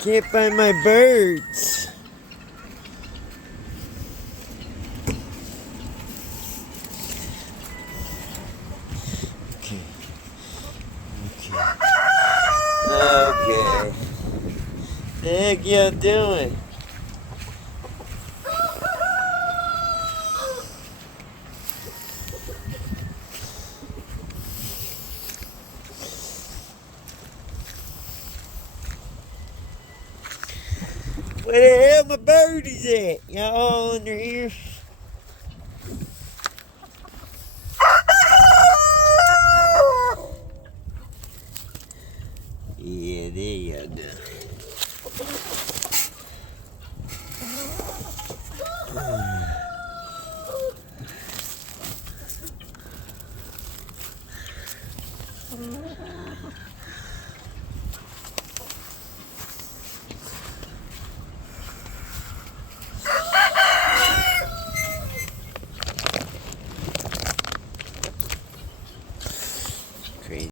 Can't find my birds. Okay. Okay. The heck y'all doing? Where the hell my birdies at? Y'all all under here? Yeah, there y'all go.